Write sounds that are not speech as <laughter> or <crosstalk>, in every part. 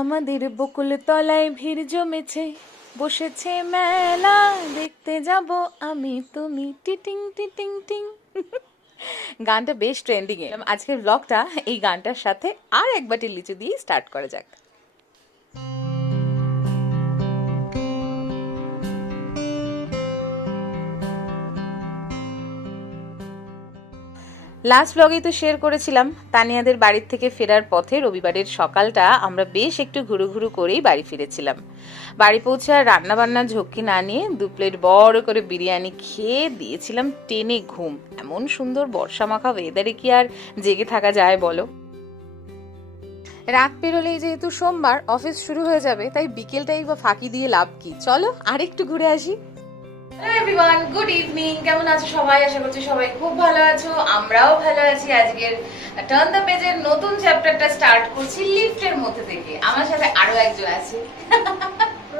আমাদের বকুল তলায় ভিড় জমেছে। বসেছে মেলা, দেখতে যাব আমি, তুমি, টিটিং টিটিং, টিং। গানটা বেশ ট্রেন্ডিং এ। আজকের ব্লগটা এই গানটার সাথে আর একবারটি লিচু দিয়ে স্টার্ট করা যাক। লাস্ট ব্লগেই তো শেয়ার করেছিলাম, তানিয়াদের বাড়ির থেকে ফেরার পথে রবিবারের সকালটা আমরা বেশ একটু ঘুরু ঘুরু করেই বাড়ি ফিরেছিলাম। বাড়ি পৌঁছে আর রান্নাবান্নার ঝক্কি না নিয়ে দু প্লেট বড় করে বিরিয়ানি খেয়ে দিয়েছিলাম টেনে ঘুম। এমন সুন্দর বর্ষা মাখা ওয়েদারে কি আর জেগে থাকা যায় বলো? রাত পেরোলেই যেহেতু সোমবার অফিস শুরু হয়ে যাবে, তাই বিকেলটাই বা ফাঁকি দিয়ে লাভ কি? চলো আরেকটু ঘুরে আসি। এভরিওয়ান গুড ইভিনিং কেমন আছো সবাই? আশা করছি সবাই খুব ভালো আছো। আমরাও ভালো আছি। আজকের টার্ন দ্য পেজের নতুন চ্যাপ্টারটা স্টার্ট করছি লিফটের মধ্যে থেকে। আমার সাথে আরও একজন আছে।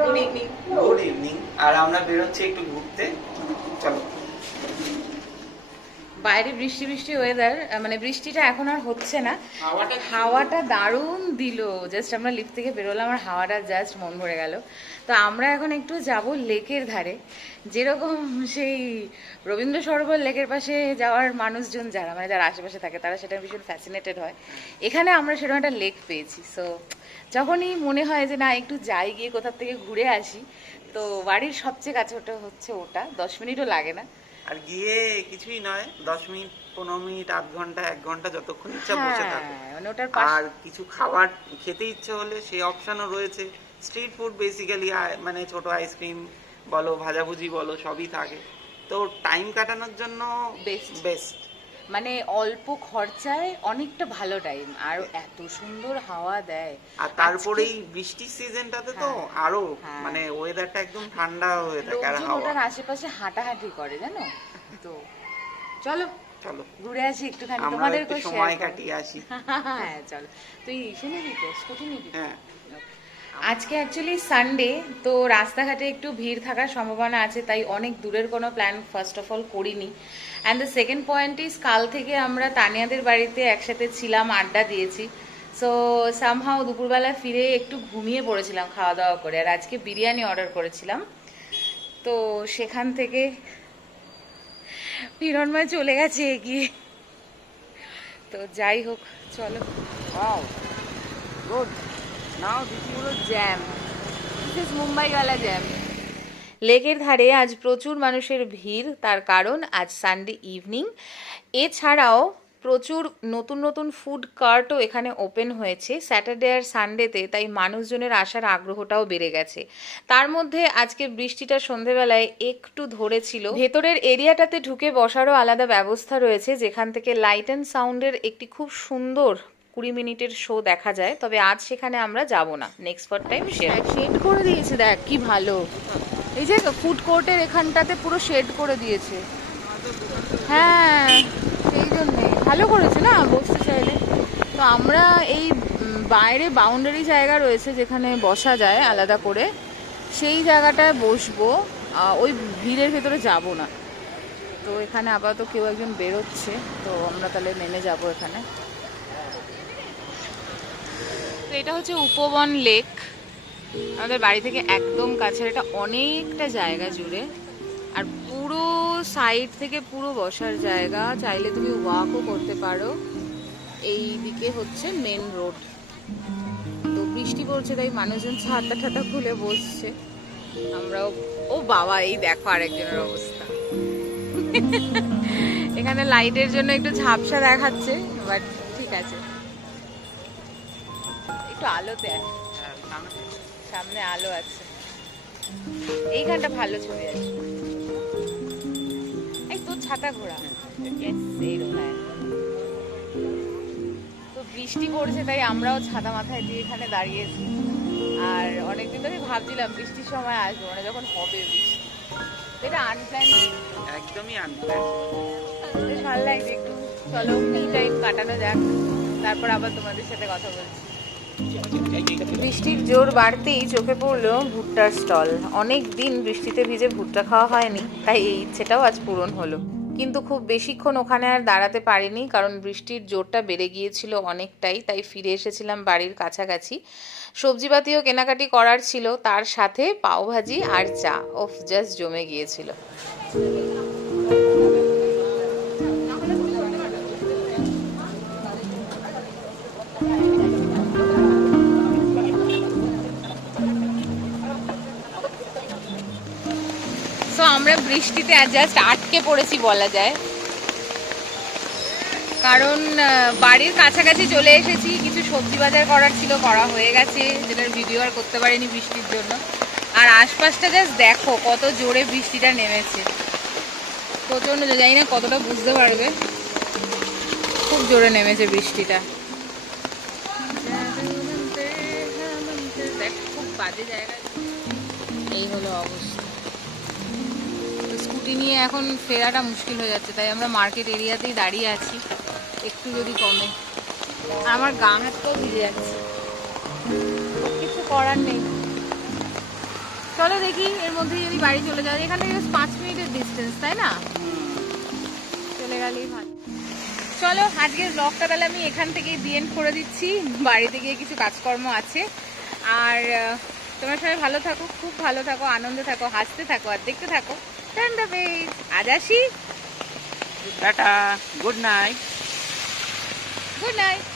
গুড ইভিনিং গুড ইভিনিং আর আমরা বেরোচ্ছি একটু ঘুরতে। চলো। বাইরে বৃষ্টি বৃষ্টি ওয়েদার মানে বৃষ্টিটা এখন আর হচ্ছে না। হাওয়াটা দারুণ দিল। জাস্ট আমরা লিফট থেকে বেরোলাম আর হাওয়াটা জাস্ট মন ভরে গেল। তো আমরা এখন একটু যাব লেকের ধারে। যেরকম সেই রবীন্দ্র সরোবর লেকের পাশে যাওয়ার মানুষজন যারা মানে যারা আশেপাশে থাকে তারা সেটা ভীষণ ফ্যাসিনেটেড হয়। এখানে আমরা সেরকম একটা লেক পেয়েছি। সো যখনই মনে হয় যে না একটু যাই গিয়ে কোথার থেকে ঘুরে আসি তো বাড়ির সবচেয়ে কাছে ওটা হচ্ছে ওটা। দশ মিনিটও লাগে না। আর গিয়ে কিছুই নয় দশ মিনিট পনেরো মিনিট আধ ঘণ্টা এক ঘণ্টা যতক্ষণ ইচ্ছা বসে থাকো। হ্যাঁ মানে ওটার পাশে আর কিছু খাবার খেতে ইচ্ছে হলে সেই অপশনও রয়েছে। স্ট্রিট ফুড বেসিক্যালি মানে ছোট আইসক্রিম বলো ভাজাভুজি বলো সবই থাকে। তো টাইম কাটানোর জন্য বেস্ট বেস্ট মানে অল্প খরচায় অনেকটা ভালো টাইম আর এত সুন্দর হাওয়া দেয়। আর তারপরেই বৃষ্টির সিজনটাতে তো হ্যাঁ, আরও হ্যাঁ। মানে ওয়েদারটা একদম ঠান্ডা হয়ে থাকে আর হাওয়া। ওটার আশেপাশে হাঁটাহাঁটি করে জানো? তো চলো চলো। ঘুরে আসি একটুখানি একটু সময় কাটিয়ে আসি। <laughs> হ্যাঁ চলো। তুই ইসে নিবি তো স্কুটি নিবি? হ্যাঁ। আজকে অ্যাকচুয়ালি সানডে তো রাস্তাঘাটে একটু ভিড় থাকার সম্ভাবনা আছে, তাই অনেক দূরের কোনো প্ল্যান ফার্স্ট অফ অল করিনি। And the second point is কাল থেকে আমরা তানিয়াদের বাড়িতে একসাথে ছিলাম, আড্ডা দিয়েছি। সো সামহাও দুপুরবেলা ফিরে একটু ঘুমিয়ে পড়েছিলাম খাওয়া দাওয়া করে, আর আজকে বিরিয়ানি অর্ডার করেছিলাম। তো সেখান থেকে হিরণময় চলে গেছে এগিয়ে। তো যাই হোক, চলো। গুড নাও দিস পুরো জ্যাম মুম্বাইওয়ালা জ্যাম লেকের ধারে আজ প্রচুর মানুষের ভিড়, তার কারণ আজ সানডে ইভিনিং এছাড়াও প্রচুর নতুন নতুন ফুড কার্টও এখানে ওপেন হয়েছে। স্যাটারডে আর সানডেতে তাই মানুষজনের আসার আগ্রহটাও বেড়ে গেছে। তার মধ্যে আজকে বৃষ্টিটা সন্ধেবেলায় একটু ধরেছিল। ভেতরের এরিয়াটাতে ঢুকে বসারও আলাদা ব্যবস্থা রয়েছে, যেখান থেকে লাইট অ্যান্ড সাউন্ডের একটি খুব সুন্দর কুড়ি মিনিটের শো দেখা যায়, তবে আজ সেখানে আমরা যাব না। নেক্সট ফর টাইম শেড করে দিয়েছে, দেখ, কি ভালো। এই যে ফুড কোর্টের এখানটাতে পুরো শেড করে দিয়েছে। হ্যাঁ সেই জন্যে। ভালো করেছে না, বসতে চাইলে? তো আমরা এই বাইরে বাউন্ডারি জায়গা রয়েছে যেখানে বসা যায় আলাদা করে, সেই জায়গাটায় বসবো। ওই ভিড়ের ভেতরে যাব না। তো এখানে আপাতত কেউ একজন বেরোচ্ছে, তো আমরা তাহলে নেমে যাব এখানে। তো এটা হচ্ছে উপবন লেক। আমাদের বাড়ি থেকে একদম কাছে এটা অনেকটা জায়গা জুড়ে। আর পুরো সাইড থেকে পুরো বসার জায়গা, চাইলে তুমি ওয়াকও করতে পারো। এই দিকে হচ্ছে মেন রোড তো বৃষ্টি পড়ছে, তাই মানুষজন ছাতা ঠাতা খুলে বসছে। আমরাও, ও বাবা, এই দেখো আরেকজনের অবস্থা। <laughs> এখানে লাইটের জন্য একটু ঝাপসা দেখাচ্ছে বাট ঠিক আছে। একটু আলোতে আয়। সামনে আলো আছে। এইখানটা ভালো ছবি আছে। এই তোর ছাতা ঘোরা। হ্যাঁ। তো বৃষ্টি পড়ছে তাই আমরাও ছাতা মাথায় দিয়ে এখানে দাঁড়িয়েছি। আর অনেকদিন ধরে ভাবছিলাম বৃষ্টির সময় আসব মানে যখন হবে বৃষ্টি। এটা আনপ্ল্যান একদমই আনপ্ল্যান ভালো লাগছে একটু। চলো টাইম কাটানো যাক। তারপর আবার তোমাদের সাথে কথা বলছি। বৃষ্টির জোর বাড়তেই চোখে পড়ল ভুট্টার স্টল। অনেক দিন বৃষ্টিতে ভিজে ভুট্টা খাওয়া হয়নি, তাই এই ইচ্ছেটাও আজ পূরণ হলো। কিন্তু খুব বেশিক্ষণ ওখানে আর দাঁড়াতে পারিনি, কারণ বৃষ্টির জোরটা বেড়ে গিয়েছিল অনেকটাই, তাই ফিরে এসেছিলাম বাড়ির কাছাকাছি। সবজিপাতিও কেনাকাটি করার ছিল, তার সাথে পাওভাজি আর চা, ওফ জাস্ট জমে গিয়েছিল। আমরা বৃষ্টিতে জাস্ট আটকে পড়েছি বলা যায়। কারণ বাড়ির কাছাকাছি চলে এসেছি, কিছু সবজি বাজার করার ছিল, করা হয়ে গেছে, যেটার ভিডিও আর করতে পারিনি বৃষ্টির জন্য। আর আশপাশটা জাস্ট দেখো, কত জোরে বৃষ্টিটা নেমেছে। প্রচণ্ড জানি না কতটা, বুঝতে পারবে? খুব জোরে নেমেছে বৃষ্টিটা। খুব বাজে জায়গা এই হলো অবস্থা। স্কুটি নিয়ে এখন ফেরাটা মুশকিল হয়ে যাচ্ছে, তাই আমরা মার্কেট এরিয়াতেই দাঁড়িয়ে আছি, একটু যদি কমে। আমার গা হাত তো ভিজে যাচ্ছে। কিছু করার নেই। চলো দেখি, এর মধ্যে যদি বাড়ি চলে যাও এখান থেকে পাঁচ মিনিটের ডিস্টেন্স তাই না? চলে গেলেই ভালো। চলো, আজকের ব্লগটা তাহলে আমি এখান থেকেই দিয়ে করে দিচ্ছি। বাড়িতে গিয়ে কিছু কাজকর্ম আছে। আর তোমরা সবাই ভালো থাকো, খুব ভালো থাকো, আনন্দে থাকো, হাসতে থাকো, আর দেখতে থাকো। টান্ডা পেজ আজ আসি tata good night good night